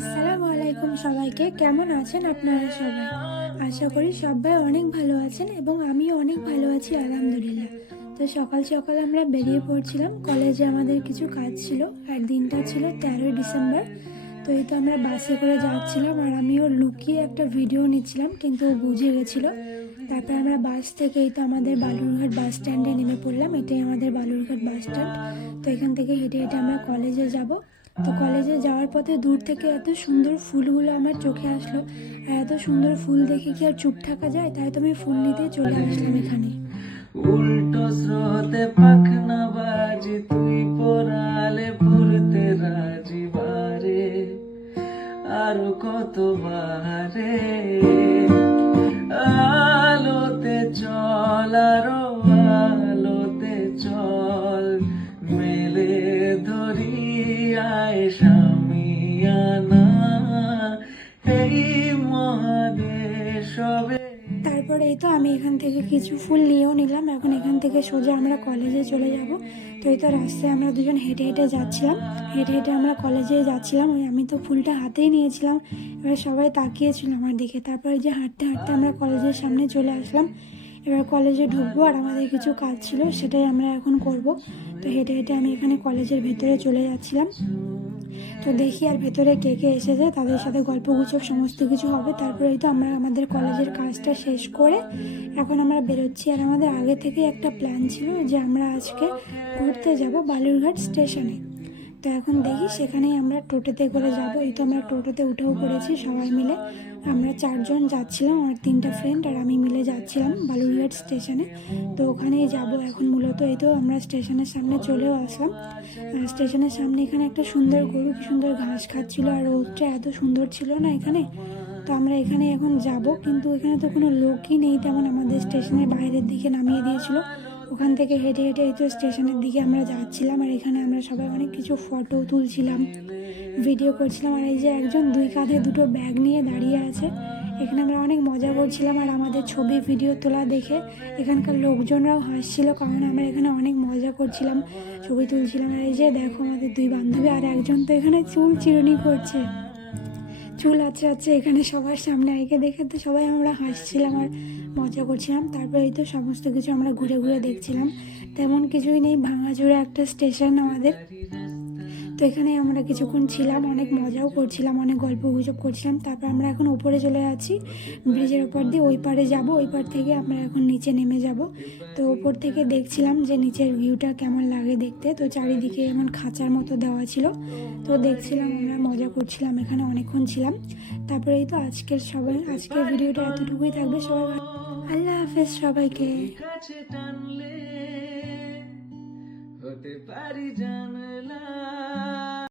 আসসালামু আলাইকুম সবাইকে। কেমন আছেন আপনারা সবাই? আশা করি সবাই অনেক ভালো আছেন এবং আমিও অনেক ভালো আছি, আলহামদুলিল্লাহ। তো সকাল সকাল আমরা বেরিয়ে পড়ছিলাম। কলেজে আমাদের কিছু কাজ ছিল। আর দিনটা ছিল তেরোই ডিসেম্বর। তো এই তো আমরা বাসে করে যাচ্ছিলাম আর আমিও লুকিয়ে একটা ভিডিও নিচ্ছিলাম, কিন্তু ও বুঝে গেছিল। তারপর আমরা বাস থেকে এই তো আমাদের বালুরঘাট বাস স্ট্যান্ডে নেমে পড়লাম। এটাই আমাদের বালুরঘাট বাস স্ট্যান্ড। তো এখান থেকে হেঁটে হেঁটে আমরা কলেজে যাব। তো কলেজে যাওয়ার পথে দূর থেকে এত সুন্দর ফুলগুলো আমার চোখে আসলো আর এত সুন্দর ফুল দেখে কি আর চুপ থাকা যায়? তাই তো আমি ফুল নিতে চলে আসলাম এখানে। উল্টো স্রোতে পাখনা বাজি তুই পরালে তারপরে এই তো আমি এখান থেকে কিছু ফুল নিয়েও নিলাম। এখন এখান থেকে সোজা আমরা কলেজে চলে যাব। তো এই তো রাস্তায় আমরা দুজন হেঁটে হেঁটে যাচ্ছিলাম। হেঁটে হেঁটে আমরা কলেজে যাচ্ছিলাম। ওই আমি তো ফুলটা হাতেই নিয়েছিলাম। এবার সবাই তাকিয়েছিল আমার দিকে। তারপরে যে হাঁটতে হাঁটতে আমরা কলেজের সামনে চলে আসলাম। এবার কলেজে ঢুকবো আর আমাদের কিছু কাজ ছিল, সেটাই আমরা এখন করব। তো হেঁটে হেঁটে আমি এখানে কলেজের ভেতরে চলে যাচ্ছিলাম। তো দেখি আর ভেতরে কে কে এসেছে, তাদের সাথে গল্প গুজব সমস্ত কিছু হবে। তারপরেই তো আমরা আমাদের কলেজের কাজটা শেষ করে এখন আমরা বেরোচ্ছি। আর আমাদের আগে থেকে একটা প্ল্যান ছিল যে আমরা আজকে ঘুরতে যাব বালুরঘাট স্টেশনে। তো এখন দেখি সেখানেই আমরা টোটোতে করে যাব। এই তো আমরা টোটোতে উঠেও পড়েছি সবাই মিলে। আমরা চারজন যাচ্ছিলাম, আমার তিনটা ফ্রেন্ড আর আমি মিলে যাচ্ছিলাম বালুরঘাট স্টেশনে। তো ওখানেই যাব এখন মূলত। এই তো আমরা স্টেশনের সামনে চলেও আসলাম। আর স্টেশনের সামনে এখানে একটা সুন্দর গরু, কি সুন্দর ঘাস খাচ্ছিল। আর রোদটা এত সুন্দর ছিল না এখানে? তো আমরা এখানে এখন যাব। কিন্তু এখানে তো কোনো লোকই নেই তেমন। আমাদের স্টেশনের বাইরের দিকে নামিয়ে দিয়েছিল। ওখান থেকে হেঁটে হেঁটে এই তো স্টেশনের দিকে আমরা যাচ্ছিলাম আর এখানে আমরা সবাই অনেক কিছু ফটো তুলছিলাম ভিডিও করছিলাম আর এই যে একজন দুই কাঁধে দুটো ব্যাগ নিয়ে দাঁড়িয়ে আছে। এখানে আমরা অনেক মজা করছিলাম আর আমাদের ছবি ভিডিও তোলা দেখে এখানকার লোকজনরাও হাসছিল কারণ আমরা এখানে অনেক মজা করছিলাম, ছবি তুলছিলাম। আর এই যে দেখো আমাদের দুই বান্ধবী আর একজন তো এখানে চুল চিরুনি করছে। চুল আছে আছে, এখানে সবার সামনে একে দেখে তো সবাই আমরা হাসছিলাম আর মজা করছিলাম। তারপরে তো সমস্ত কিছু আমরা ঘুরে ঘুরে দেখছিলাম। তেমন কিছুই নেই, ভাঙাচোরা একটা স্টেশন আমাদের। তো এখানে আমরা কিছুক্ষণ ছিলাম, অনেক মজাও করছিলাম, অনেক গল্প গুজব করছিলাম। তারপর আমরা এখন উপরে চলে যাচ্ছি, ব্রিজের ওপর দিয়ে ওই পারে যাব, ওই পার থেকে আমরা এখন নিচে নেমে যাব। তো ওপর থেকে দেখছিলাম যে নিচের ভিউটা কেমন লাগে দেখতে। তো চারিদিকে এমন খাঁচার মতো দেওয়া ছিল। তো দেখছিলাম আমরা, মজা করছিলাম, এখানে অনেকক্ষণ ছিলাম। তারপরে এই তো আজকের সবাই, আজকের ভিডিওটা এতটুকুই থাকবে, সবাই আল্লাহ হাফেজ সবাইকে। হতে পারি জান